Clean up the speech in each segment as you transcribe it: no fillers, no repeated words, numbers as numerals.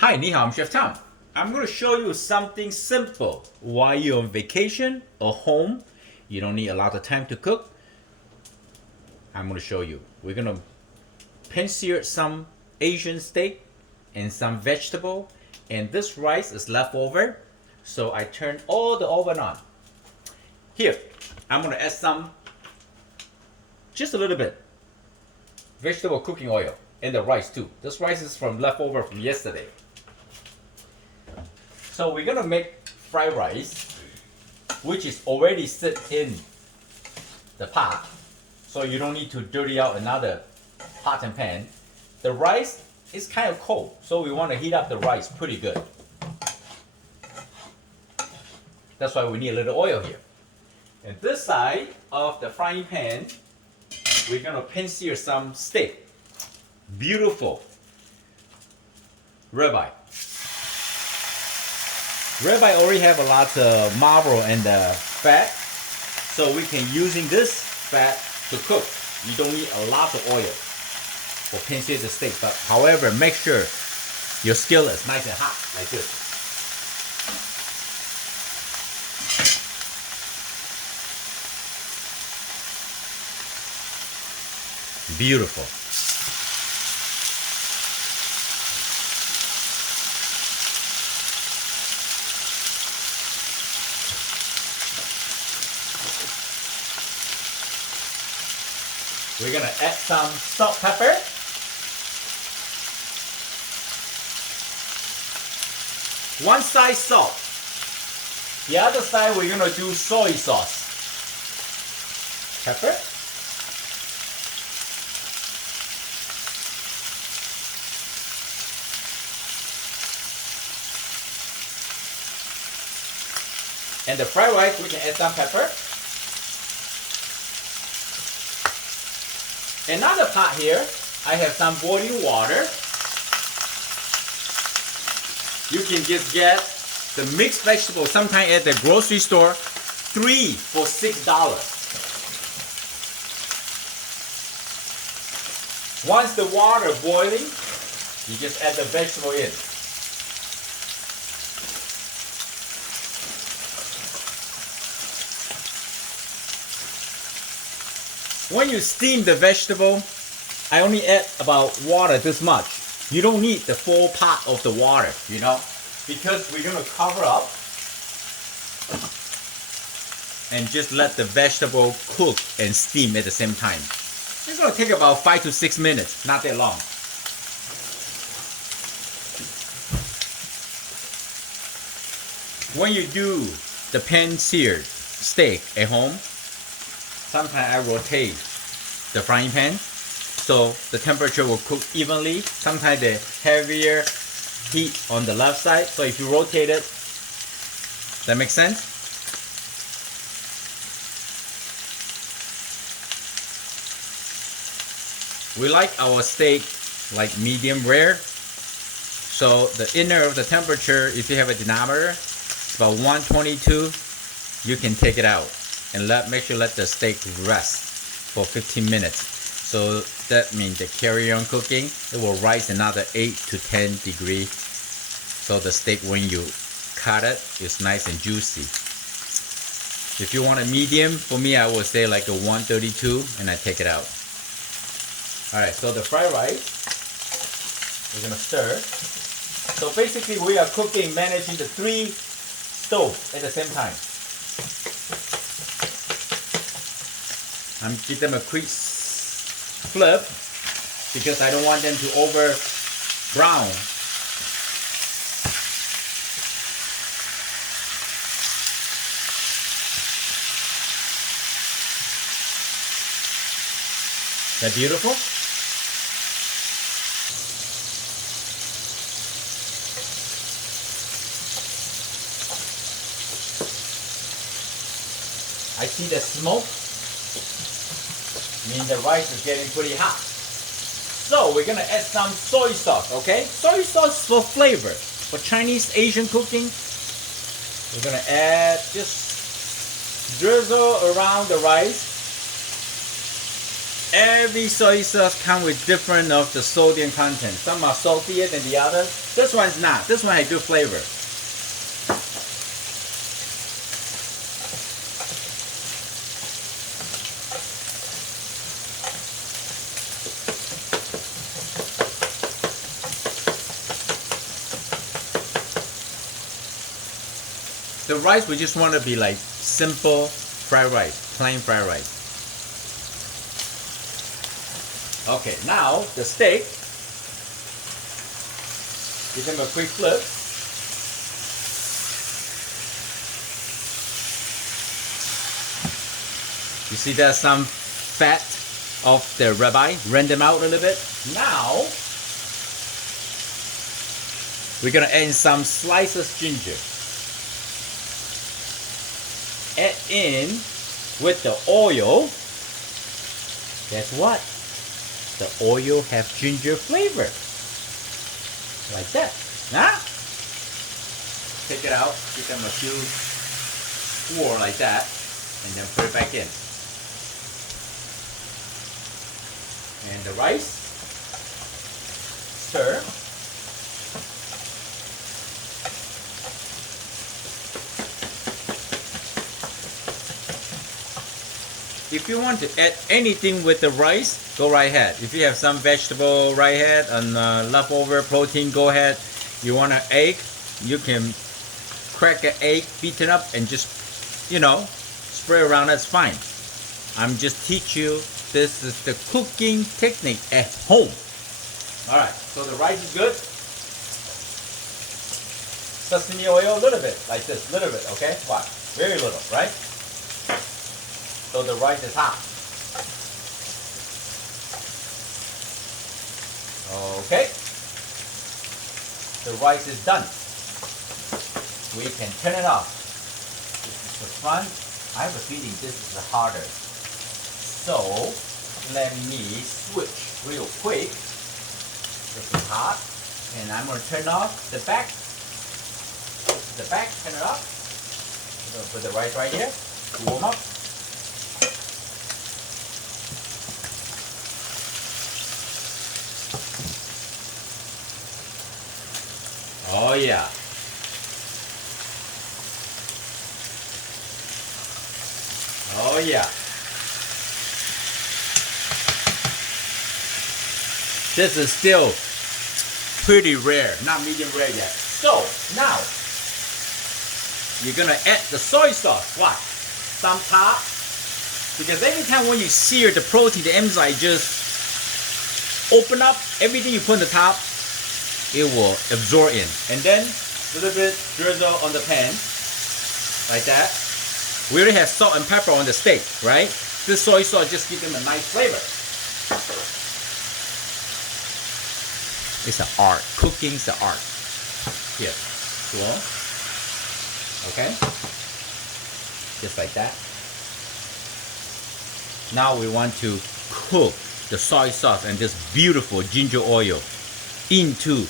Hi, ni hao, I'm Chef Tom. I'm going to show you something simple. While you're on vacation or home, you don't need a lot of time to cook. I'm going to show you. We're going to pan sear some Asian steak and some vegetable. And this rice is leftover. So I turn all the oven on. Here, I'm going to add some, just a little bit, vegetable cooking oil. And the rice too. This rice is from leftover from yesterday. So we're gonna make fried rice, which is already sit in the pot. So you don't need to dirty out another pot and pan. The rice is kind of cold, so we want to heat up the rice pretty good. That's why we need a little oil here. And this side of the frying pan, we're gonna pan sear some steak. Beautiful ribeye. Ribeye already have a lot of marble and fat, so we can using this fat to cook. You don't need a lot of oil for pan sear the steak, but however, make sure your skillet is nice and hot like this. Beautiful. We're gonna add some salt, pepper. One side salt. The other side we're gonna do soy sauce. Pepper. And the fried rice, we can add some pepper. Another pot here, I have some boiling water. You can just get the mixed vegetables, sometimes at the grocery store, 3 for $6. Once the water boiling, you just add the vegetable in. When you steam the vegetable, I only add about water this much. You don't need the full pot of the water, you know, because we're gonna cover up and just let the vegetable cook and steam at the same time. It's gonna take about 5 to 6 minutes, not that long. When you do the pan seared steak at home, sometimes I rotate the frying pan so the temperature will cook evenly. Sometimes the heavier heat on the left side. So if you rotate it, that makes sense? We like our steak like medium rare. So the inner of the temperature, if you have a dynamometer, it's about 122. You can take it out and make sure let the steak rest for 15 minutes. So that means the carry on cooking, it will rise another 8 to 10 degrees. So the steak, when you cut it, is nice and juicy. If you want a medium, for me I would say like a 132, and I take it out. Alright, so the fried rice, we're gonna stir. So basically we are cooking, managing the 3 stoves at the same time. I'm give them a quick flip because I don't want them to over brown. That beautiful? I see the smoke. Means the rice is getting pretty hot. So we're gonna add some soy sauce, okay? Soy sauce for flavor. For Chinese Asian cooking, we're gonna add, just drizzle around the rice. Every soy sauce comes with different of the sodium content. Some are saltier than the others. This one's not. This one has good flavor. The rice, we just want to be like simple fried rice, plain fried rice. Okay, now the steak, give them a quick flip. You see there's some fat of the ribeye, rend them out a little bit. Now, we're gonna add in some slices of ginger. Add in with the oil. Guess what? The oil have ginger flavor. Like that. Nah? Take it out, give them a few pour like that, and then put it back in. And the rice, stir. If you want to add anything with the rice, go right ahead. If you have some vegetable, right ahead, and leftover protein, go ahead. You want an egg, you can crack an egg, beat it up, and just, you know, spray around, that's fine. I'm just teach you, this is the cooking technique at home. Alright, so the rice is good. Sesame oil, a little bit, like this, little bit, okay? Watch, very little, right? So the rice is hot. Okay. The rice is done. We can turn it off. This is for fun. I have a feeling this is harder. So let me switch real quick. This is hot. And I'm going to turn off the back. This is the back. Turn it off. I'm going to put the rice right here to warm up. Oh yeah. Oh yeah. This is still pretty rare, not medium rare yet. So now you're gonna add the soy sauce. What? Some top. Because every time when you sear the protein, the enzyme just open up everything you put in the top. It will absorb in, and then a little bit drizzle on the pan like that. We already have salt and pepper on the steak, right? This soy sauce just gives them a nice flavor. It's an art. Cooking is an art. Here, cool. Okay, just like that. Now we want to cook the soy sauce and this beautiful ginger oil into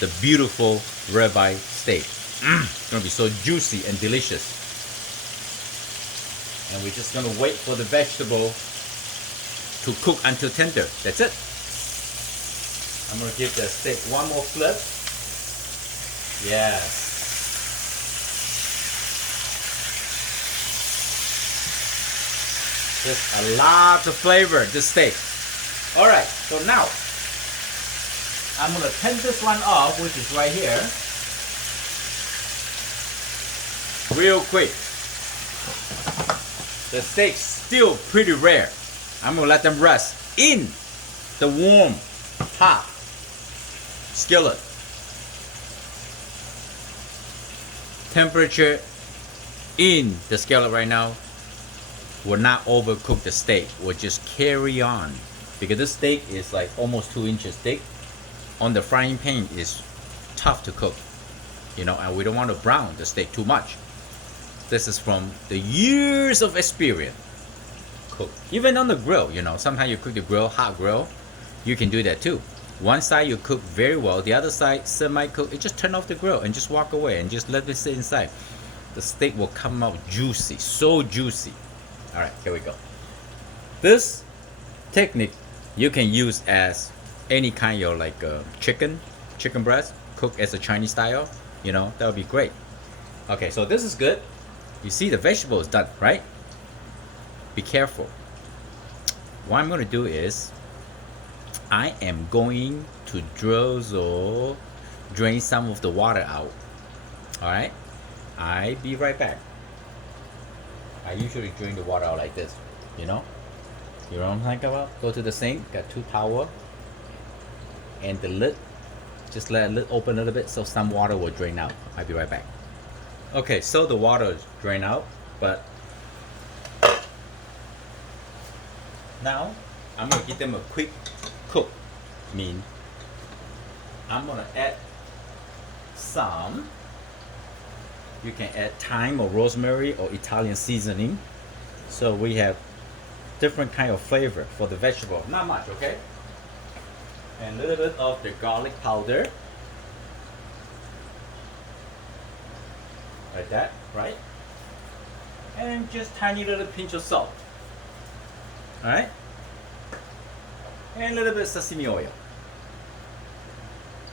the beautiful ribeye steak. It's gonna be so juicy and delicious. And we're just gonna wait for the vegetable to cook until tender. That's it. I'm gonna give the steak one more flip. Yes. Just a lot of flavor, this steak. Alright, so now I'm going to turn this one off, which is right here. Real quick. The steak's still pretty rare. I'm going to let them rest in the warm, hot skillet. Temperature in the skillet right now will not overcook the steak. We'll just carry on. Because this steak is like almost 2 inches thick. On the frying pan is tough to cook, you know, and we don't want to brown the steak too much. This is from the years of experience. Cook even on the grill, you know, sometimes you cook the grill, hot grill, you can do that too. One side you cook very well, the other side semi-cook. You just turn off the grill and just walk away and just let it sit inside. The steak will come out juicy, so juicy. All right, here we go. this technique you can use as any kind of like chicken breast cooked as a Chinese style. You know, that would be great. Okay, so this is good. You see the vegetable is done, right? Be careful. What I'm going to do is I am going to drain some of the water out. Alright? I'll be right back. I usually drain the water out like this, you know? You know what I'm talking about? Go to the sink, got 2 towels, and the lid. Just let the lid open a little bit so some water will drain out. I'll be right back. Okay, so the water is drained out, but now I'm gonna give them a quick cook. I'm gonna add some. You can add thyme or rosemary or Italian seasoning. So we have different kind of flavor for the vegetable. Not much, okay? And a little bit of the garlic powder. Like that, right? And just tiny little pinch of salt. Alright? And a little bit of sesame oil.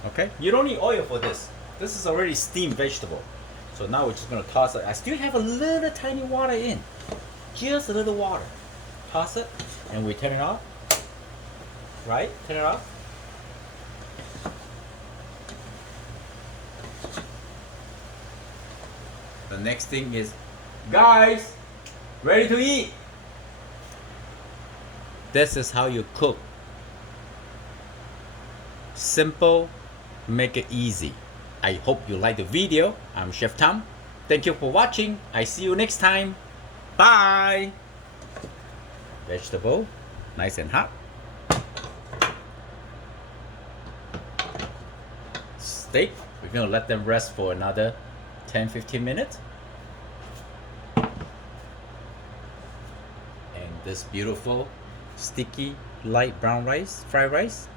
Okay? You don't need oil for this. This is already steamed vegetable. So now we're just going to toss it. I still have a little tiny water in. Just a little water. Toss it. And we turn it off. Right? Turn it off. The next thing is, guys, ready to eat. This is how you cook. Simple, make it easy. I hope you like the video. I'm Chef Tom. Thank you for watching. I see you next time. Bye. Vegetable, nice and hot. Steak, we're gonna let them rest for another 10-15 minutes. And this beautiful sticky light brown rice, fried rice.